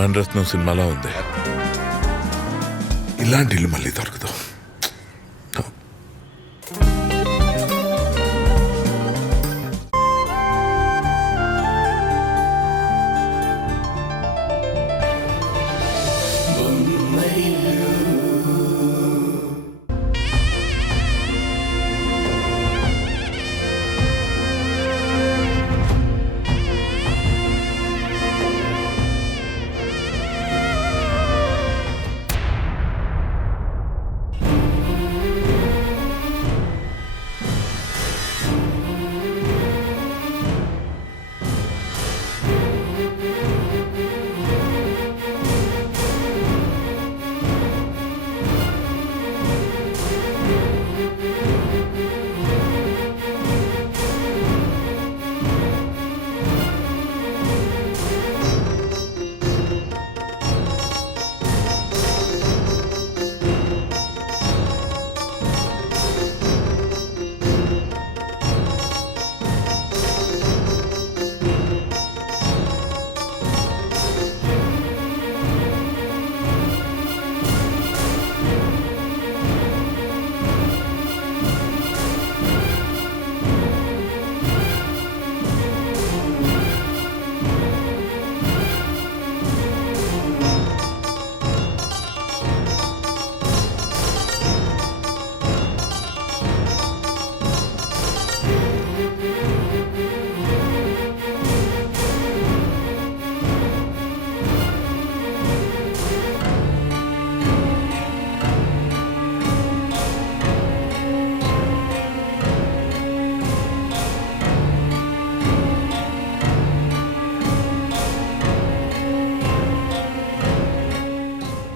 మణరత్నం సినిమాలో ఉంది. ఇలాంటి ఇల్లు మళ్ళీ దొరకదు.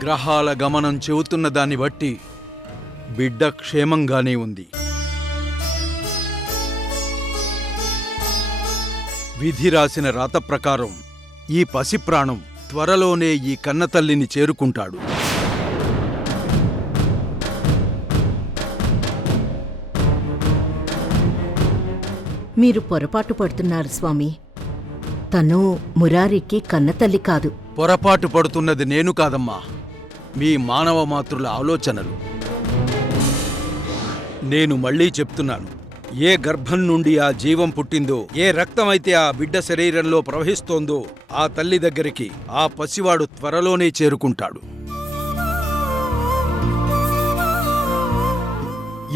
గ్రహాల గమనం చెబుతున్న దాన్ని బట్టి బిడ్డ క్షేమంగానే ఉంది. విధి రాసిన రాత ప్రకారం ఈ పసిప్రాణం త్వరలోనే ఈ కన్నతల్లిని చేరుకుంటాడు. మీరు పొరపాటు పడుతున్నారు స్వామి. తను మురారికి కన్నతల్లి కాదు. పొరపాటు పడుతున్నది నేను కాదమ్మా, మీ మానవ మాతృల ఆలోచనలు. నేను మళ్ళీ చెప్తున్నాను, ఏ గర్భం నుండి ఆ జీవం పుట్టిందో, ఏ రక్తమైతే ఆ బిడ్డ శరీరంలో ప్రవహిస్తోందో ఆ తల్లి దగ్గరికి ఆ పసివాడు త్వరలోనే చేరుకుంటాడు.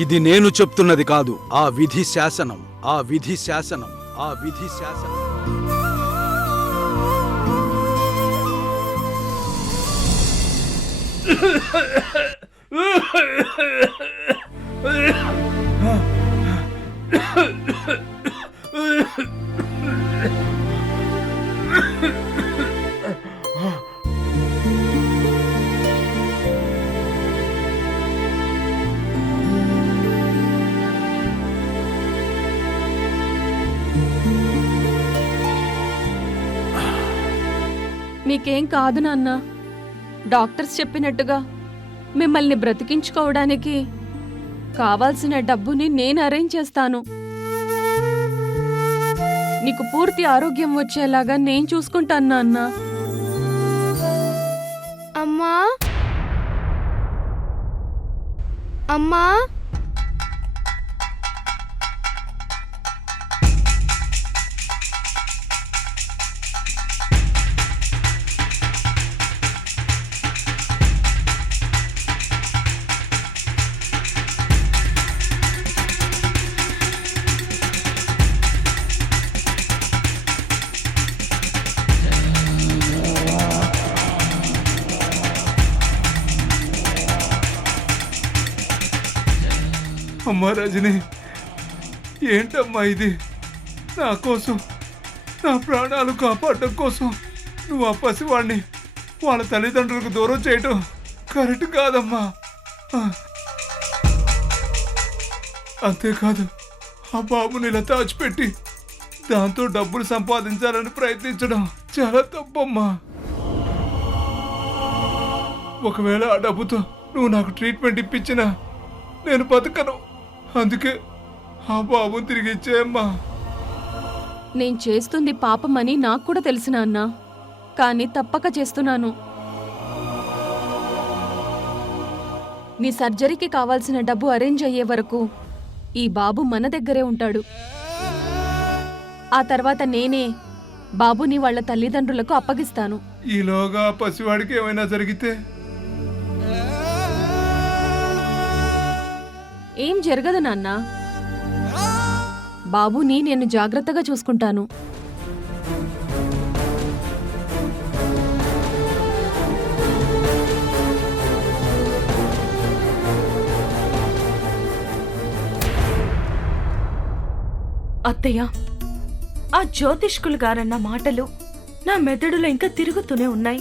ఇది నేను చెప్తున్నది కాదు, ఆ విధి శాసనం, ఆ విధి శాసనం, ఆ విధి శాసనం. మీకేం కాదు నాన్న. డాక్టర్స్ చెప్పినట్టుగా మిమ్మల్ని బ్రతికించుకోవడానికి కావాల్సిన డబ్బుని నేను అరేంజ్ చేస్తాను. నీకు పూర్తి ఆరోగ్యం వచ్చేలాగా నేను చూసుకుంటాను నాన్న. అమ్మా అమ్మా అమ్మా రజని, ఏంటమ్మా ఇది? నా కోసం, నా ప్రాణాలు కాపాడడం కోసం నువ్వు ఆ పసివాడిని వాళ్ళ తల్లిదండ్రులకు దూరం చేయటం కరెక్ట్ కాదమ్మా. అంతేకాదు, ఆ బాబుని ఇలా దాచిపెట్టి దాంతో డబ్బులు సంపాదించాలని ప్రయత్నించడం చాలా తప్పమ్మా. ఒకవేళ ఆ డబ్బుతో నువ్వు నాకు ట్రీట్మెంట్ ఇప్పించినా నేను బతకను. అందుకే ఆ బాబుని తిరిగి ఇచ్చేయమ్మా. నేను చేస్తుంది పాపమని నాకు కూడా తెలిసిన అన్నా, కానీ తప్పక చేస్తున్నాను. నీ సర్జరీకి కావాల్సిన డబ్బు అరేంజ్ అయ్యే వరకు ఈ బాబు మన దగ్గరే ఉంటాడు. ఆ తర్వాత నేనే బాబుని వాళ్ళ తల్లిదండ్రులకు అప్పగిస్తాను. ఈలోగా ఆ పసివాడికి ఏమైనా జరిగితే? ఏం జరగదు నాన్న. బాబుని నేను జాగ్రత్తగా చూసుకుంటాను. అత్తయ్య, ఆ జ్యోతిష్కులు గారన్న మాటలు నా మెదడులో ఇంకా తిరుగుతూనే ఉన్నాయి.